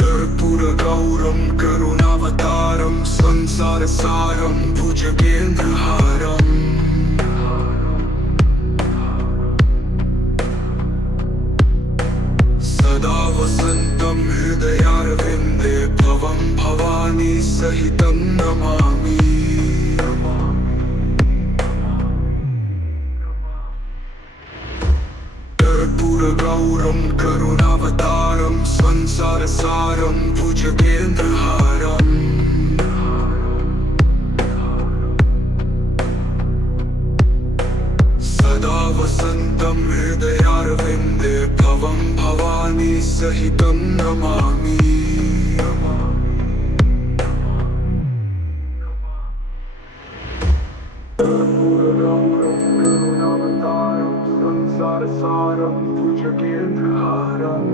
कर्पूरगौरं करुणावतारं संसारसारं भुजगेन्द्रहारम् सदा वसन्तं हृदयारविन्दे भवं भवानी सहितं नमामि। कर्पूरगौरं करुणावतारं संसारसारं भुजगेन्द्रहारम् सदा वसन्तं हृदयारविन्दे भवं भवानी सहितं नमामि। करुणावतारं संसारसारं भुजगेन्द्रहारम्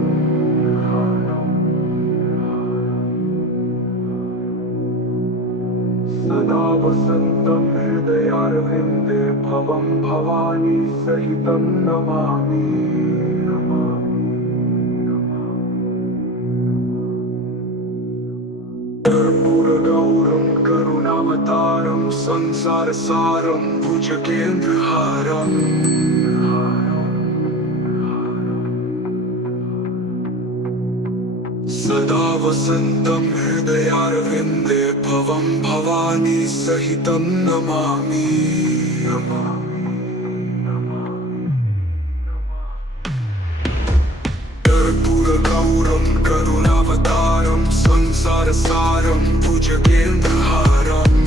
सदा वसन्तं हृदयारविन्दे भवं भवानी सहितं नमामि। कर्पूरगौरं करुणावतारं संसारसारं भुजगेन्द्रहारम् सदा वसन्तं हृदयारविन्दे भवं भवानी सहितं नमामि। कर्पूरगौरं करुणावतारं संसारसारं भुजगेन्द्रहारम्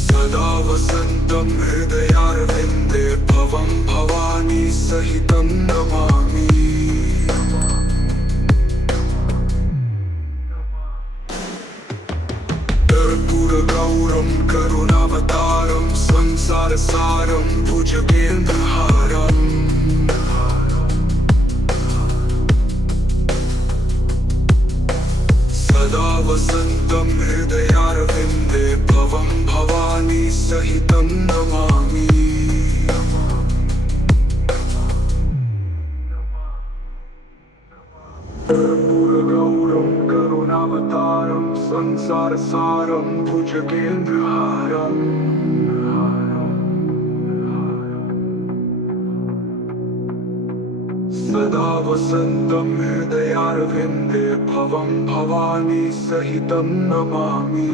सदा वसन्तं हृदयारविन्दे भवं भवानी सहितं नमामि। कर्पूरगौरं करुणावतारं संसारसारं भुजगेन्द्रहारम् सदा वसन्तं हृदयारविन्दे भवं भवानी सहितं नमामि। कर्पूरगौरं करुणावतारं संसारसारं भुजगेन्द्रहारम् सदा वसन्तं हृदयारविन्दे भवं भवानी सहितं नमामि।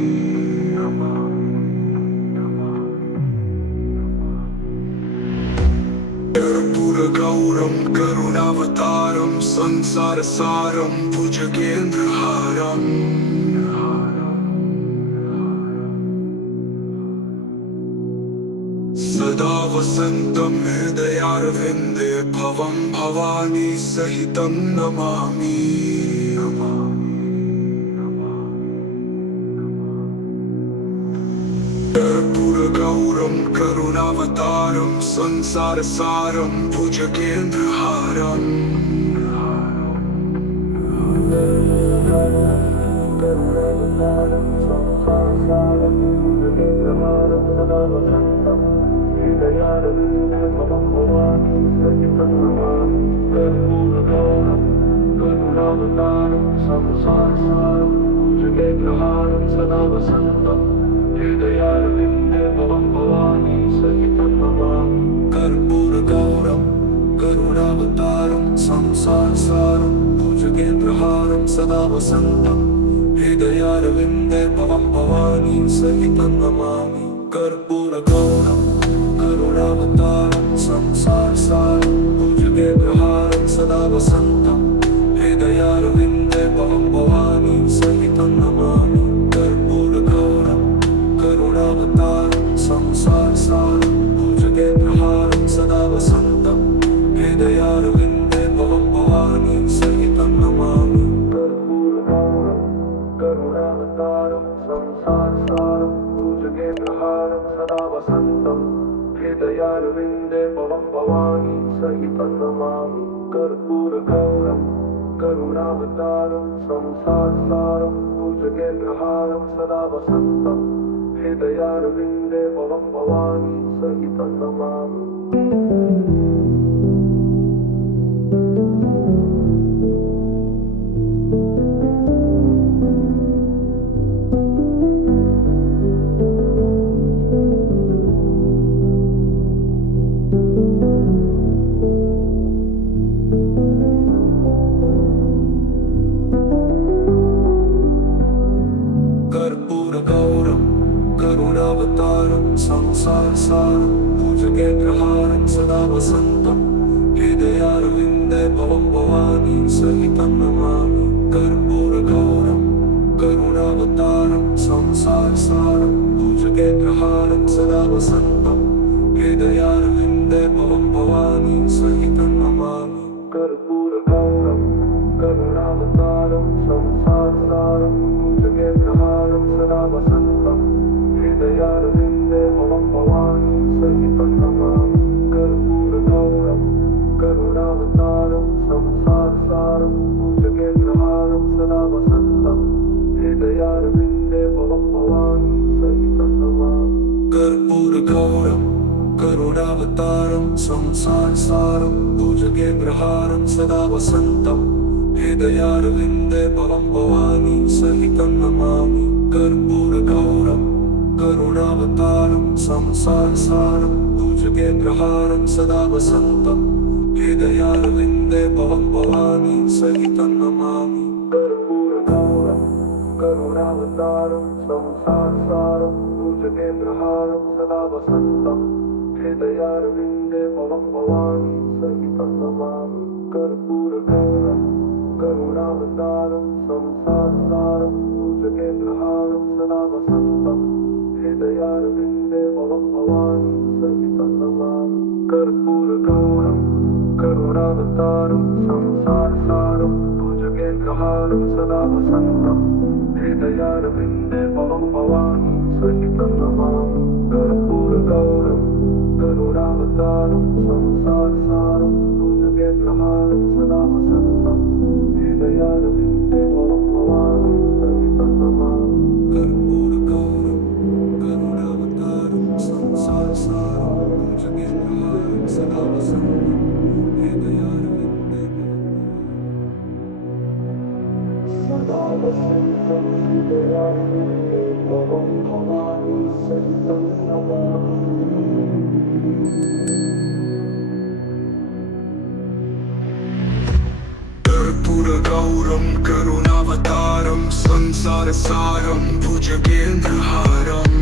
कर्पूरगौरं करुणावतारं संसारसारं भुजगेन्द्रहारम् सदा वसन्तं हृदयारविन्दे भवं भवानी सहितं नमामि। कर्पूरगौरं करुणावतारं संसारसारं भुजगेन्द्रहारम् हृदयारविन्दे भवं भवानी सहितं नमामि। कर्पूरगौरं करुणावतारं संसारसारं भुजगेन्द्रहारं सदा वसन्तं हृदयारविन्दे भवं भवानी सहितं नमामि। कर्पूरगौरं करुणावतारं संसारसारं भुजगेन्द्रहारं सदा वसन्तं हृदयारविन्दे भवं भवानी सहितं नमामि। कर्पूरगौरं करुणावतारं संसारसारं भुजगेन्द्रहारं सदा वसन्तं हृदयारविन्दे भवं भवानी सहितं नमामि। कर्पूरगौरं करुणावतारं संसारसारं भुजगेन्द्रहारं सदा वसन्तं हृदयारविन्दे भवं भवानी सहितं नमामि। कर्पूरगौरं करुणावतारं संसारसारं भुजगेन्द्रहारं सदा वसन्तं हृदयारविन्दे भवं भवानी सहितं नमामि। कर्पूरगौरं करुणावतारं करुणावतारं संसारसारं भुजगेन्द्रहारं सदा वसन्तं हृदयारविन्दे भवं भवानी सहितं नमामि। कर्पूरगौरं करुणावतारं संसारसारं भुजगेन्द्रहारं सदा वसन्तं हृदयारविन्दे भवं भवानी सहितं नमामि। कर्पूरगौरं करुणावतारं संसारसारं भुजगेन्द्रहारं सदा वसन्तं हृदयारविन्दे भवं भवानी सहितं नमामि। कर्पूरगौरं करुणावतारं संसारसारं भुजगेन्द्रहारं सदा वसन्तं हृदयारविन्दे भवं भवानी सहितं नमामि। कर्पूरगौरं करुणावतारं संसारसारं भुजगेन्द्रहारं सदा वसन्तं हृदयारविन्दे भवं भवानी सहितं नमामि। कर्पूरगौरं करुणावतारं संसारसारं भुजगेन्द्रहारं सदा वसन्तं हृदयारविन्दे भवं भवानी सहितं नमामि। कर्पूरगौरं करुणावतारं संसारसारं भुजगेन्द्रहारं सदा वसन्तं हृदयारविन्दे भवं भवानी सहितं नमामि। कर्पूरगौरं करुणावतारं संसारसारं भुजगेन्द्रहारं सदा वसन्तं हृदयारविन्दे भवं भवानी सहितं नमामि। कर्पूरगौरं करुणावतारं संसारसारं भुजगेन्द्रहारं सदा वसन्तं हृदयारविन्दे भवं भवानी सहितं नमामि। कर्पूरगौरं करुणावतारं संसारसारं भुजगेन्द्रहारं सदा वसन्तं हृदयारविन्दे भवं भवानी सहितं नमामि। कर्पूरगौरं करुणावतारं संसारसारं भुजगेन्द्रहारं सदा वसन्तं हृदयारविन्दे भवं भवानी सहितं नमामि। कर्पूरगौरं करुणावतारं संसारसारं भुजगेन्द्रहारं सदा वसन्तं हृदयारविन्दे सदा वसन्तं हृदयारविन्दे भवं भवानी सहितं नमामि। कर्पूरगौरं करुणावतारं संसारसारं भुजगेन्द्रहारं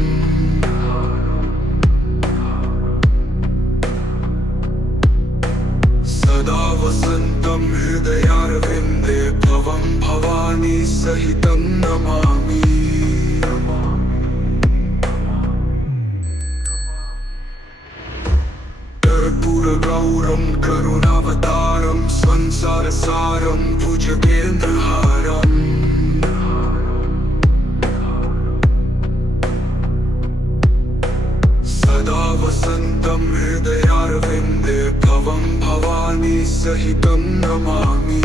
सदा वसन्तं हृदयारविन्दे भवं भवानी सहितं नमामि। कर्पूरगौरं करुणावतारं संसारसारं भुजगेन्द्रहारं सदा वसन्तं हृदयारविन्दे भवं भवानी सहितं नमामि।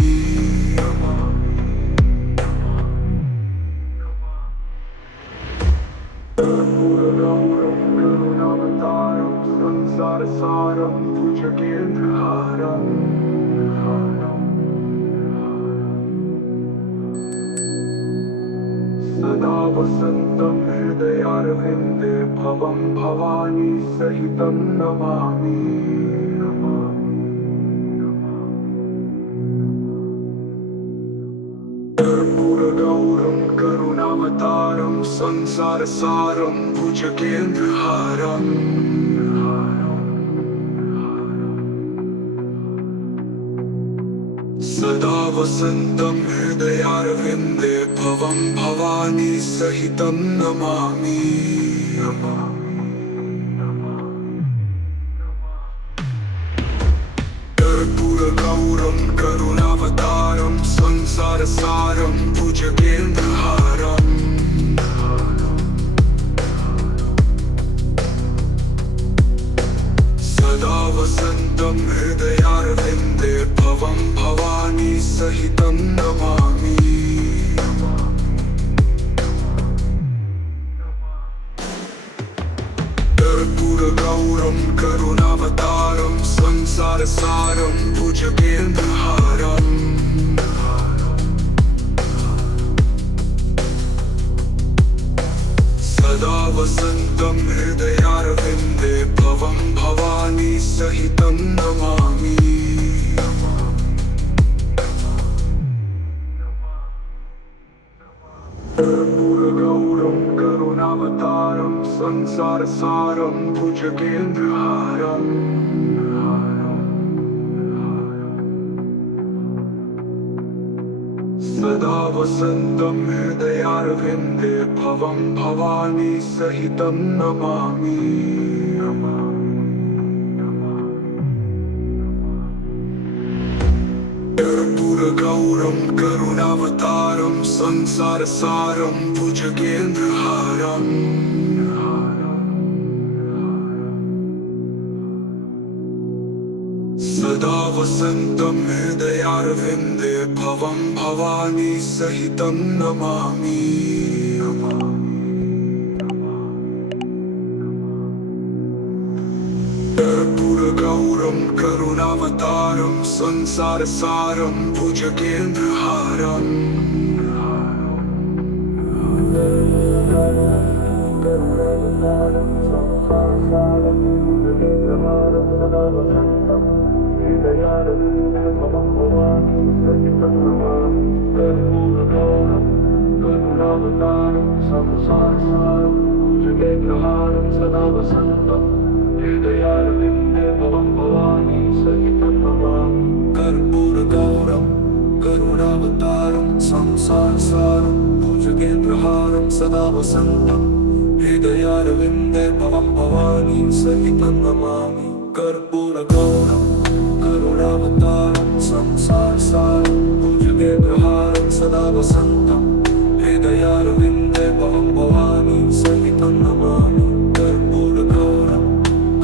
कर्पूरगौरं करुणावतारं संसारसारं भुजगेन्द्रहारं सदा वसन्तं हृदयारविन्दे भवं भवानी सहितं नमामि। कर्पूरगौरं करुणावतारं संसारसारं भुजगेन्द्रहारं सदा वसन्तं हृदयारविन्दे भवं भवानी सहितं नमामि। कर्पूरगौरं करुणावतारं संसारसारं भुजगेन्द्रहारं सदा वसन्तं हृदयारविन्दे भवं भवानी सहितं नमामि। कर्पूरगौरं करुणावतारं संसारसारं भुजगेन्द्रहारम् सदा वसन्तं हृदयारविन्दे भवं भवानी सहितं नमामि। कर्पूरगौरं करुणावतारं संसारसारं भुजगेन्द्रहारम् सदा वसन्तं हृदयारविन्दे भवं भवानी सहितं नमामि। कर्पूरगौरं करुणावतारं संसारसारं भुजगेन्द्रहारम् सदा वसन्तं हृदयारविन्दे भवं भवानी सहितं नमामि। कर्पूरगौरं करुणावतारं संसारसारं भुजगेन्द्रहारम् सदा वसन्तं हृदयारविन्दे भवं भवानी सहितं नमामि। कर्पूरगौरं करुणावतारं संसारसारं भुजगेन्द्रहारं सदा वसन्तं हृदयारविन्दे भवं भवानी सहितं नमामि। कर्पूरगौरं करुणावतारं संसारसारं भुजगेन्द्रहारं सदा वसन्तं हृदयारविन्दे भवं भवानी सहितं नमामि। कर्पूरगौरं करुणावतारं संसारसारं भुजगेन्द्रहारं सदा वसन्तं हृदयारविन्दे भवं भवानी सहितं नमामि। कर्पूरगौरं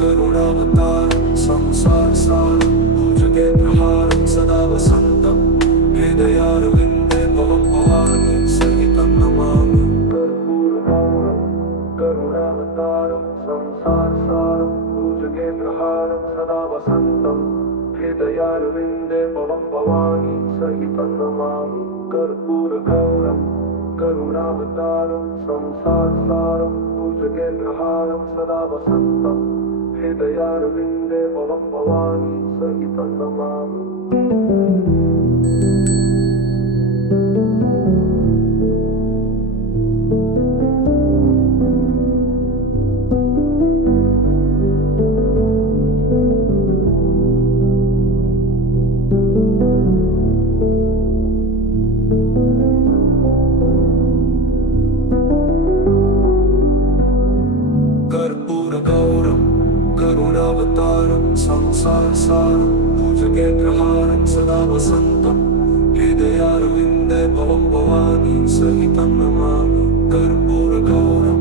करुणावतारं संसारसारं भुजगेन्द्रहारं सदा वसन्तं हृदयारविन्दे भवं भवानी सहितं नमामि। कर्पूरगौरं करुणावतारं संसारसारं भुजगेन्द्रहारं सदा वसन्तं हृदयारविन्दे भवं भवानी सहितं नमामि। कर्पूरगौरं करुणावतारं संसारसारं भुजगेन्द्रहारं सदा वसन्तं हृदयारविन्दे भवं भवानी सहितं नमामि। कर्पूरगौरं करुणावतारं संसारसारं भुजगेन्द्रहारं सदा वसन्तं हृदयारविन्दे भवं भवानी सहितं नमामि। कर्पूरगौरं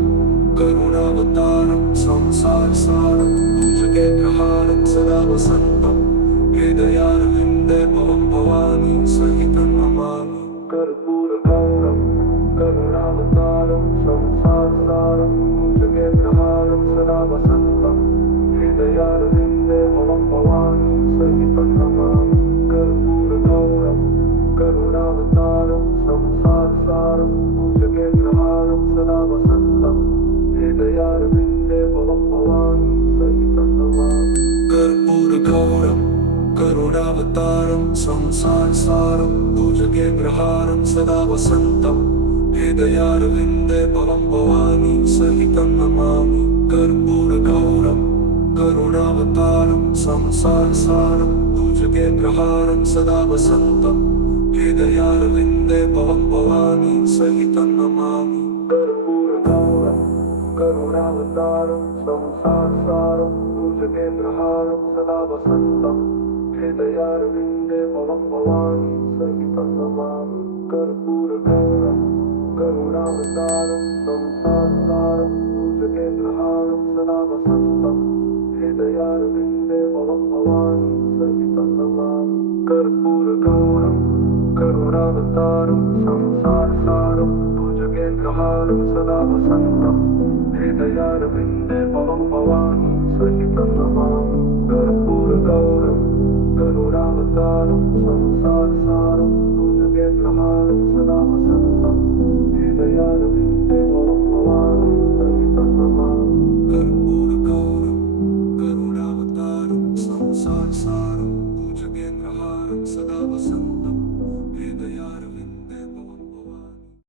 करुणावतारं संसारसारं भुजगेन्द्रहारं सदा वसन्तं हृदयारविन्दे भवं भवानी सहितं नमामि। कर्पूरगौरं करुणावतारं संसारसारं भुजगेन्द्रहारं सदा वसन्तं हृदयारविन्दे भवं भवानी सहितं नमामि। कर्पूरगौरं करुणावतारं संसारसारं भुजगेन्द्रहारं सदा वसन्तं हृदयारविन्दे भवं भवानी सहितं नमामि। कर्पूरगौरं करुणावतारं संसारसारं भुजगेन्द्रहारं सदा वसन्तं हृदयारविन्दे भवं भवानी सहितं नमामि। कर्पूरगौरं करुणावतारं संसारसारं भुजगेन्द्रहारं सदा वसन्तं हृदयारविन्दे भवं भवानी सहितं नमामि। कर्पूरगौरं करुणावतारं संसारसारं भुजगेन्द्रहारं सदा वसन्तं हृदयारविन्दे भवं भवानी सहितं नमामि। कर्पूरगौरं करुणावतारं संसारसारं भुजगेन्द्रहारं सदा वसन्तं हृदयारविन्दे भवं भवानी सहितं